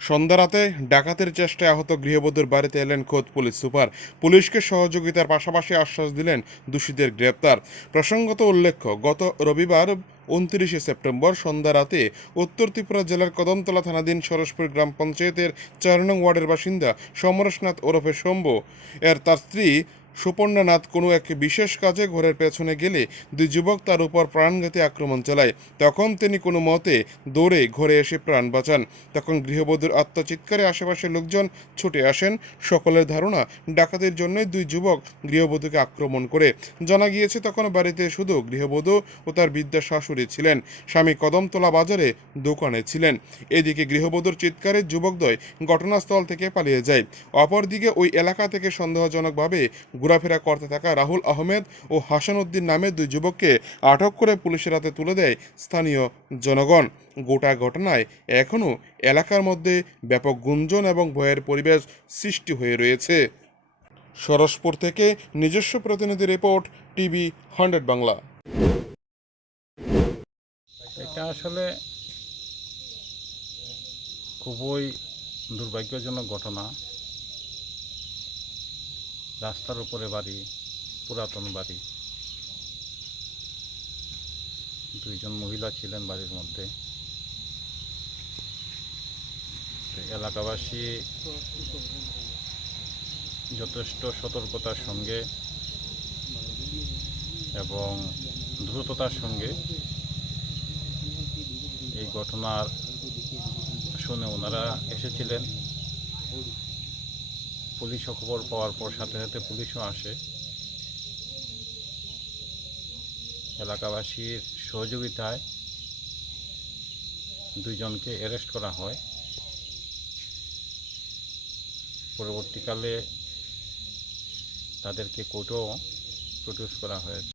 সন্ধ্যারাতে ডাকাতের চেষ্টায় আহত গৃহবধূর বাড়িতে এলেন খোদ পুলিশ সুপার। পুলিশকে সহযোগিতার পাশাপাশি আশ্বাস দিলেন দোষীদের গ্রেপ্তার। প্রসঙ্গত উল্লেখ্য, গত রবিবার উনত্রিশে সেপ্টেম্বর সন্ধ্যা রাতে উত্তর ত্রিপুরা জেলার কদমতলা থানাধীন সরসপুর গ্রাম পঞ্চায়েতের চার নং ওয়ার্ডের বাসিন্দা সমরেশনাথ ওরফে শম্ভু। এর তার স্ত্রী সুপর্ণানাথ কোনো এক বিশেষ কাজে ঘরের পেছনে গেলে দুই যুবক তার উপর প্রাণঘাতী আক্রমণ চালায়। তখন তিনি কোনো মতে দৌড়ে ঘরে এসে প্রাণ বাঁচান। তখন গৃহবধূর আত্মচিৎকারে আশেপাশের লোকজন ছুটে আসেন। সকলের ধারণা, ডাকাতির জন্যই দুই যুবক গৃহবধূকে আক্রমণ করে। জানা গিয়েছে, তখন বাড়িতে শুধু গৃহবধূ ও তার বিদ্যা শাশুড়ি ছিলেন। স্বামী কদমতলা বাজারে দোকানে ছিলেন। এদিকে গৃহবধূর চিৎকারে যুবকদ্বয় ঘটনাস্থল থেকে পালিয়ে যায়। অপরদিকে ওই এলাকা থেকে সন্দেহজনকভাবে ঘোরাফেরা করতে থাকা রাহুল আহমেদ ও হাসান উদ্দিন নামে দুই যুবককে আটক করে পুলিশের হাতে তুলে দেয় স্থানীয় জনগণ। গোটা ঘটনায় এখনও এলাকার মধ্যে ব্যাপক গুঞ্জন এবং ভয়ের পরিবেশ সৃষ্টি হয়ে রয়েছে। সরসপুর থেকে নিজস্ব প্রতিনিধি রিপোর্ট, টিভি হান্ড্রেড বাংলা। এটা আসলে খুবই দুর্ভাগ্যজনক ঘটনা। রাস্তার উপরে বাড়ি, পুরাতন বাড়ি। দুইজন মহিলা ছিলেন বাড়ির মধ্যে। এলাকাবাসী যথেষ্ট সতর্কতার সঙ্গে এবং দ্রুততার সঙ্গে এই ঘটনার শুনে ওনারা এসেছিলেন। পুলিশও খবর পাওয়ার পর সাথে সাথে পুলিশও আসে। এলাকাবাসীর সহযোগিতায় দুইজনকে অ্যারেস্ট করা হয়। পরবর্তীকালে তাদেরকে কোর্টেও প্রডিউস করা হয়েছে।